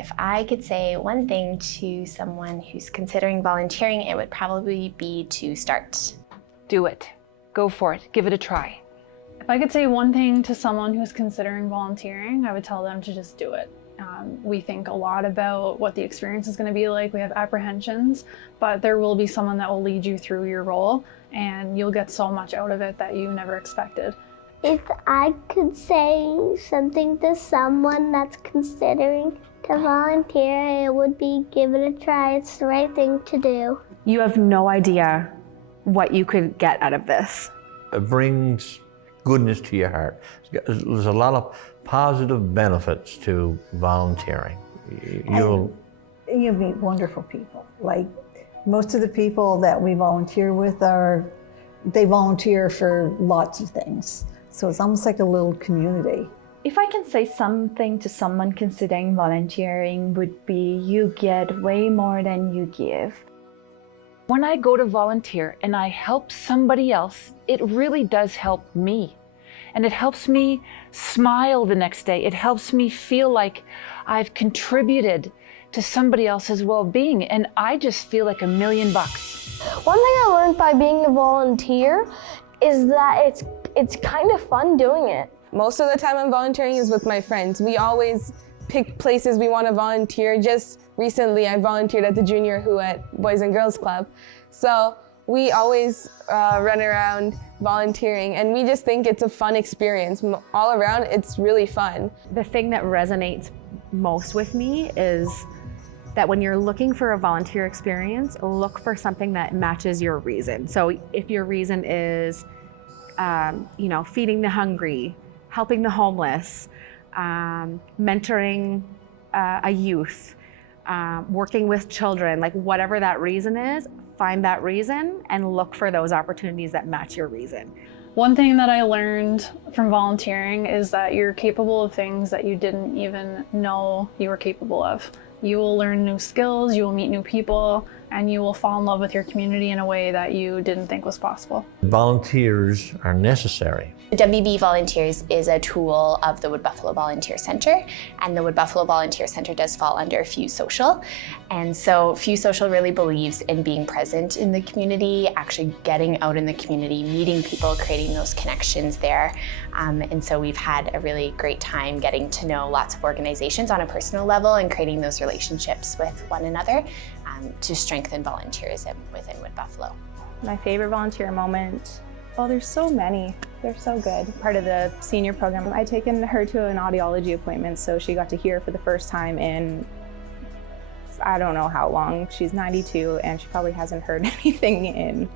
If I could say one thing to someone who's considering volunteering, it would probably be to start. Do it. Go for it. Give it a try. If I could say one thing to someone who's considering volunteering, I would tell them to just do it. We think a lot about what the experience is going to be like. We have apprehensions, but there will be someone that will lead you through your role, and you'll get so much out of it that you never expected. If I could say something to someone that's considering to volunteer, it would be give it a try. It's the right thing to do. You have no idea what you could get out of this. It brings goodness to your heart. There's a lot of positive benefits to volunteering. You meet wonderful people. Like most of the people that we volunteer with they volunteer for lots of things. So it's almost like a little community. If I can say something to someone considering volunteering would be you get way more than you give. When I go to volunteer and I help somebody else, it really does help me. And it helps me smile the next day. It helps me feel like I've contributed to somebody else's well-being, and I just feel like $1 million. One thing I learned by being a volunteer is that it's kind of fun doing it. Most of the time I'm volunteering is with my friends. We always pick places we want to volunteer. Just recently I volunteered at the Junior Who at Boys and Girls Club. So we always run around volunteering, and we just think it's a fun experience. All around, it's really fun. The thing that resonates most with me is that when you're looking for a volunteer experience, look for something that matches your reason. So if your reason is, feeding the hungry, helping the homeless, mentoring a youth, working with children, like whatever that reason is, find that reason and look for those opportunities that match your reason. One thing that I learned from volunteering is that you're capable of things that you didn't even know you were capable of. You will learn new skills, you will meet new people, and you will fall in love with your community in a way that you didn't think was possible. Volunteers are necessary. WB Volunteers is a tool of the Wood Buffalo Volunteer Center, and the Wood Buffalo Volunteer Center does fall under Fuse Social. And so Fuse Social really believes in being present in the community, actually getting out in the community, meeting people, creating those connections there. And so we've had a really great time getting to know lots of organizations on a personal level and creating those relationships with one another to strengthen volunteerism within Wood Buffalo. My favorite volunteer moment, well, there's so many. They're so good. Part of the senior program, I'd taken her to an audiology appointment, so she got to hear for the first time in, I don't know how long. She's 92, and she probably hasn't heard anything in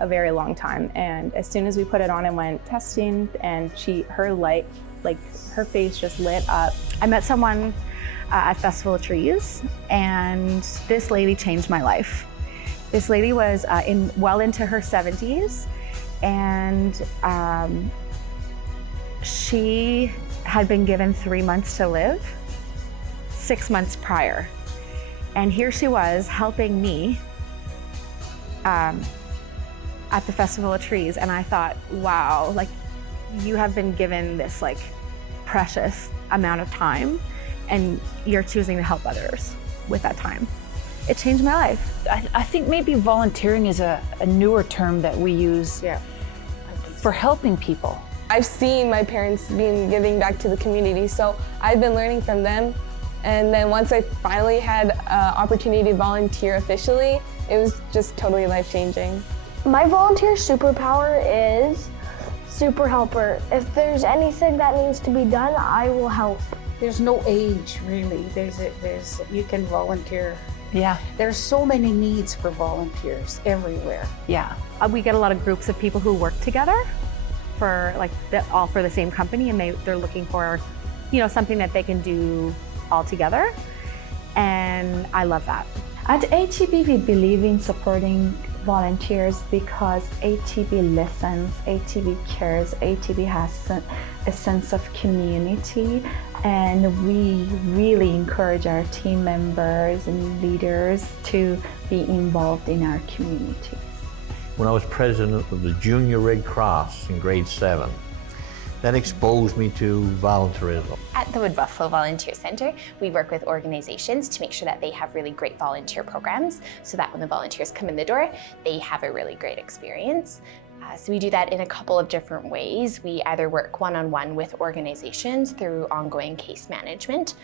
a very long time. And as soon as we put it on and went testing, and her face just lit up. I met someone at Festival of Trees, and this lady changed my life. This lady was well into her 70s, and she had been given 3 months to live 6 months prior. And here she was helping me at the Festival of Trees, and I thought, wow, like you have been given this like precious amount of time, and you're choosing to help others with that time. It changed my life. I think maybe volunteering is a newer term that we use for helping people. I've seen my parents giving back to the community, so I've been learning from them. And then once I finally had an opportunity to volunteer officially, it was just totally life-changing. My volunteer superpower is super helper. If there's anything that needs to be done, I will help. There's no age, really. You can volunteer. Yeah. There's so many needs for volunteers everywhere. Yeah. We get a lot of groups of people who work together for all for the same company, and they're looking for, something that they can do all together. And I love that. At ATB, we believe in supporting volunteers because ATB listens, ATB cares, ATB has a sense of community, and we really encourage our team members and leaders to be involved in our communities. When I was president of the Junior Red Cross in grade 7, that exposed me to volunteerism. At the Wood Buffalo Volunteer Centre, we work with organizations to make sure that they have really great volunteer programs so that when the volunteers come in the door, they have a really great experience. So we do that in a couple of different ways. We either work one-on-one with organizations through ongoing case management,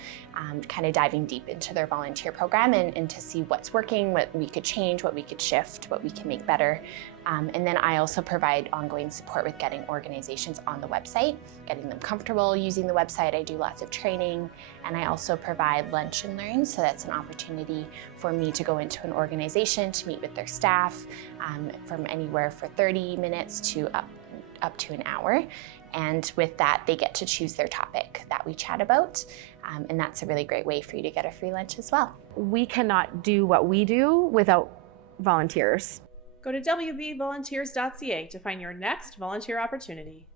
kind of diving deep into their volunteer program and to see what's working, what we could change, what we could shift, what we can make better. And then I also provide ongoing support with getting organizations on the website, getting them comfortable using the website. I do lots of training, and I also provide lunch and learn. So that's an opportunity for me to go into an organization to meet with their staff from anywhere for 30 minutes to up to an hour. And with that, they get to choose their topic that we chat about. And that's a really great way for you to get a free lunch as well. We cannot do what we do without volunteers. Go to wbvolunteers.ca to find your next volunteer opportunity.